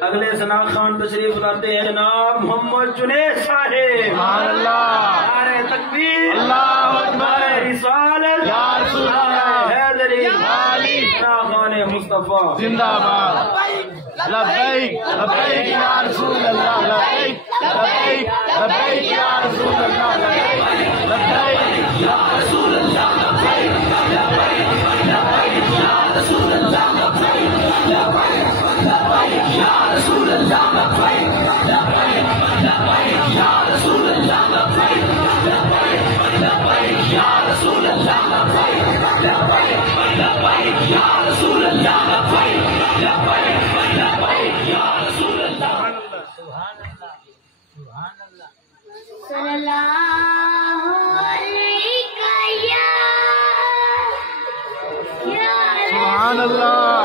अगले सना खान तशरीफ लाते हैं जनाब मोहम्मद जुनैद साहिब। नारे तकबीर, अल्लाहु अकबर, रिसालत या रसूल अल्लाह, हैदरी अली खान मुस्तफा जिंदाबाद। लब्बैक लब्बैक या रसूल अल्लाह, लब्बैक लब्बैक लब्बैक या रसूल अल्लाह, लब्बैक लब्बैक या रसूल अल्लाह, लब्बैक लब्बैक लब्बैक या रसूल अल्लाह, लब्बैक लब्बैक लब्बैक या रसूल अल्लाह, लब्बैक लब्बैक लब्बैक या रसूल अल्लाह, लब्बैक लब्बैक लब्बैक या रसूल अल्लाह, लब्बैक लब्बैक लब्बैक या रसूल अल्लाह, लब्बैक लब्बैक लब्बैक या रसूल अल्लाह। सुभान अल्लाह, सुभान अल्लाह, सल्लल्लाहु अलैहि या सुभान अल्लाह।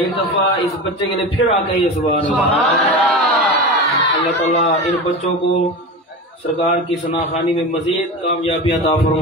एक दफा इस बच्चे के लिए फिर आकर ये सुभान अल्लाह। अल्लाह ताला इन बच्चों को सरकार की सनाखानी में मजीद कामयाबी अता फरमाए।